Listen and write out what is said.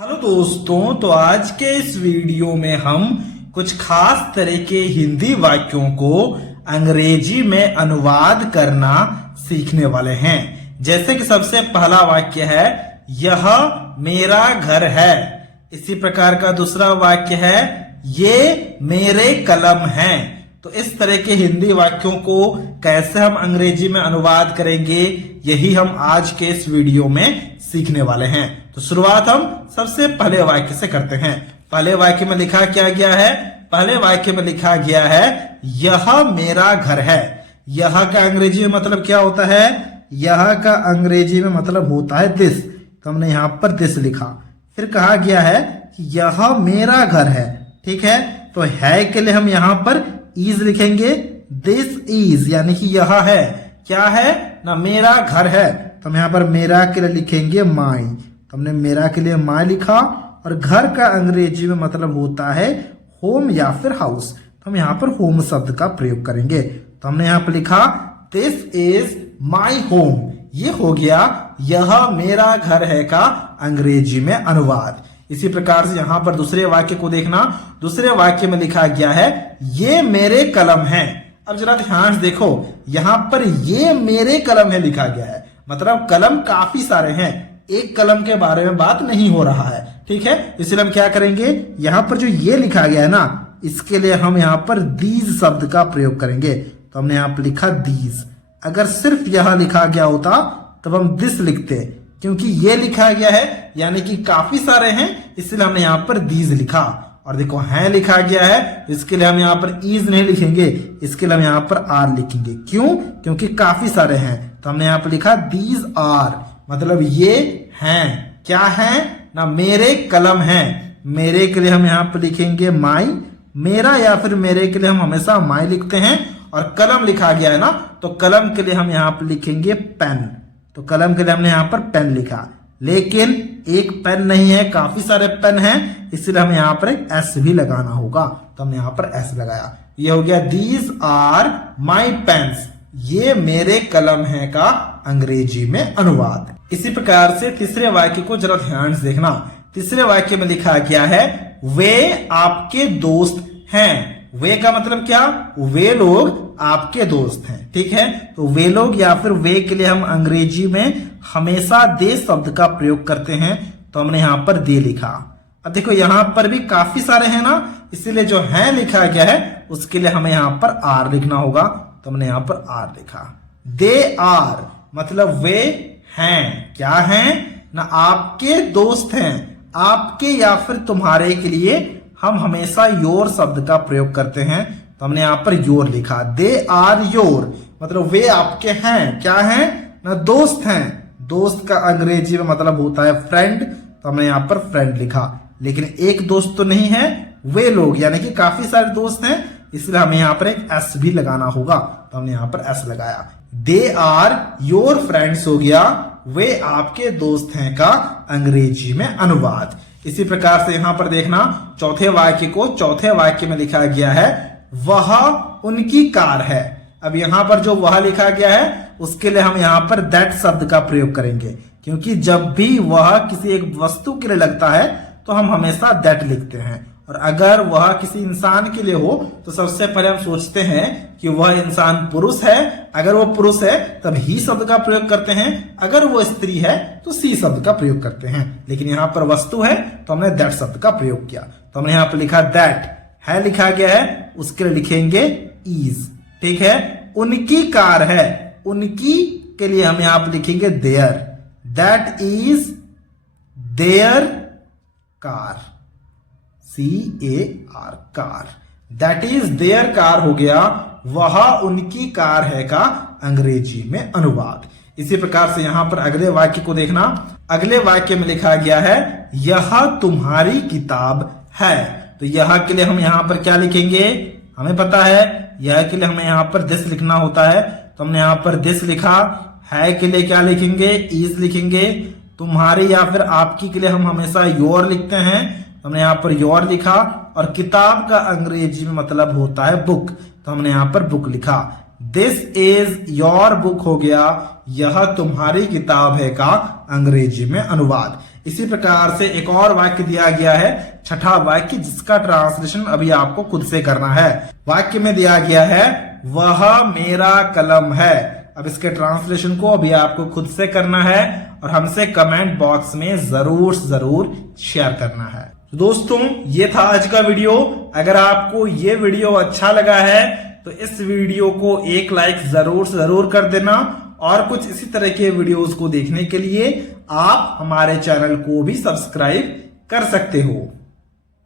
Hello दोस्तों, तो आज के इस वीडियो में हम कुछ खास तरह के हिंदी वाक्यों को अंग्रेजी में अनुवाद करना सीखने वाले हैं। जैसे कि सबसे पहला वाक्य है, यह मेरा घर है। इसी प्रकार का दूसरा वाक्य है, ये मेरे कलम हैं। तो इस तरह के हिंदी वाक्यों को कैसे हम अंग्रेजी में अनुवाद करेंगे, यही हम आज के इस वीडियो में सीखने वाले हैं। तो शुरुआत हम सबसे पहले वाक्य से करते हैं। पहले वाक्य में लिखा क्या गया है? पहले वाक्य में लिखा गया है, यह मेरा घर है। यह का अंग्रेजी में मतलब क्या होता है? यह का अंग्रेजी में मतलब होता है दिस। तो हमने यहां पर दिस लिखा। फिर कहा गया है कि यह मेरा घर है। ठीक है, तो है के लिए हम यहां पर इज लिखेंगे। दिस इज यानी कि यह है, क्या है ना, मेरा घर है। तो हम यहां पर मेरा के लिए लिखेंगे माई। तो हमने मेरा के लिए माई लिखा। और घर का अंग्रेजी में मतलब होता है होम या फिर हाउस। तो हम यहां पर होम शब्द का प्रयोग करेंगे। तो हमने यहां पर लिखा दिस इज माई होम। ये हो गया यह मेरा घर है का अंग्रेजी में अनुवाद। इसी प्रकार से यहां पर दूसरे वाक्य को देखना। दूसरे वाक्य में लिखा गया है, ये मेरे कलम हैं। अब जरा ध्यान से देखो, यहां पर ये मेरे कलम है लिखा गया है, मतलब कलम काफी सारे हैं, एक कलम के बारे में बात नहीं हो रहा है। ठीक है, इसलिए हम क्या करेंगे, यहां पर जो ये लिखा गया है ना, इसके लिए हम यहां पर दीज शब्द का प्रयोग करेंगे। तो हमने यहां पर लिखा दीज। अगर सिर्फ यहां लिखा गया होता तब हम दिस लिखते, क्योंकि ये लिखा गया है यानी कि काफी सारे हैं, इसलिए हमने यहां पर दीज लिखा। और देखो है लिखा गया है, इसके लिए हम यहां पर इज नहीं लिखेंगे, इसके लिए हम यहां पर आर लिखेंगे। क्यों? क्योंकि काफी सारे हैं। तो हमने यहां पर लिखा दीज आर, मतलब ये हैं। क्या है ना, मेरे कलम हैं। मेरे के लिए हम यहां पर लिखेंगे माई। मेरा या फिर मेरे के लिए हम हमेशा माई लिखते हैं। और कलम लिखा गया है ना, तो कलम के लिए हम यहां पर लिखेंगे पेन। तो कलम के लिए हमने यहां पर पेन लिखा, लेकिन एक पेन नहीं है, काफी सारे पेन हैं, इसलिए हमें यहां पर एक एस भी लगाना होगा। तो हमने यहां पर एस लगाया। ये हो गया दीज आर माई पेन्स, ये मेरे कलम है का अंग्रेजी में अनुवाद। इसी प्रकार से तीसरे वाक्य को जरा ध्यान से देखना। तीसरे वाक्य में लिखा गया है, वे आपके दोस्त हैं। वे का मतलब क्या? वे लोग आपके दोस्त हैं। ठीक है, तो वे लोग या फिर वे के लिए हम अंग्रेजी में हमेशा दे शब्द का प्रयोग करते हैं। तो हमने यहां पर दे लिखा। अब देखो यहां पर भी काफी सारे हैं ना, इसीलिए जो है लिखा गया है उसके लिए हमें यहां पर आर लिखना होगा। तो हमने यहां पर आर लिखा। दे आर मतलब वे हैं। क्या हैं ना, आपके दोस्त हैं। आपके या फिर तुम्हारे के लिए हम हमेशा योर शब्द का प्रयोग करते हैं। तो हमने यहां पर योर लिखा। दे आर योर मतलब वे आपके हैं। क्या हैं ना, दोस्त हैं। दोस्त का अंग्रेजी में मतलब होता है फ्रेंड। तो हमने यहां पर फ्रेंड लिखा, लेकिन एक दोस्त तो नहीं है, वे लोग यानी कि काफी सारे दोस्त हैं, इसलिए हमें यहां पर एक एस भी लगाना होगा। तो हमने यहां पर एस लगाया। दे आर योर फ्रेंड्स हो गया, वे आपके दोस्त हैं का अंग्रेजी में अनुवाद। इसी प्रकार से यहां पर देखना चौथे वाक्य को। चौथे वाक्य में लिखा गया है, वह उनकी कार है। अब यहां पर जो वह लिखा गया है उसके लिए हम यहां पर दैट शब्द का प्रयोग करेंगे, क्योंकि जब भी वह किसी एक वस्तु के लिए लगता है तो हम हमेशा दैट लिखते हैं। और अगर वह किसी इंसान के लिए हो तो सबसे पहले हम सोचते हैं कि वह इंसान पुरुष है। अगर वो पुरुष है तब ही शब्द का प्रयोग करते हैं, अगर वो स्त्री है तो सी शब्द का प्रयोग करते हैं। लेकिन यहां पर वस्तु है तो हमने दैट शब्द का प्रयोग किया। तो हमने यहां पर लिखा दैट, है लिखा गया है, उसके लिए लिखेंगे इज। ठीक है, उनकी कार है, उनकी के लिए हम यहां पर लिखेंगे there. That is there car, CAR car. That is there car हो गया, वह उनकी कार है का अंग्रेजी में अनुवाद। इसी प्रकार से यहां पर अगले वाक्य को देखना। अगले वाक्य में लिखा गया है, यह तुम्हारी किताब है। तो यह के लिए हम यहां पर क्या लिखेंगे? हमें पता है यह के लिए हमें यहां पर दिस लिखना होता है। तो हमने यहां पर दिस लिखा। है के लिए क्या लिखेंगे? इज लिखेंगे। तुम्हारी या फिर आपकी के लिए हम हमेशा योर लिखते हैं। हमने यहां पर योर लिखा। और किताब का अंग्रेजी में मतलब होता है बुक। तो हमने यहां पर बुक लिखा। दिस इज योर बुक हो गया, यह तुम्हारी किताब है का अंग्रेजी में अनुवाद। इसी प्रकार से एक और वाक्य दिया गया है, छठा वाक्य, जिसका ट्रांसलेशन अभी आपको खुद से करना है। वाक्य में दिया गया है वह मेरा कलम है। अब इसके ट्रांसलेशन को अभी आपको खुद से करना है और हमसे कमेंट बॉक्स में जरूर शेयर करना है। तो दोस्तों, ये था आज का वीडियो। अगर आपको ये वीडियो अच्छा लगा है तो इस वीडियो को एक लाइक जरूर कर देना और कुछ इसी तरह के वीडियोस को देखने के लिए आप हमारे चैनल को भी सब्सक्राइब कर सकते हो।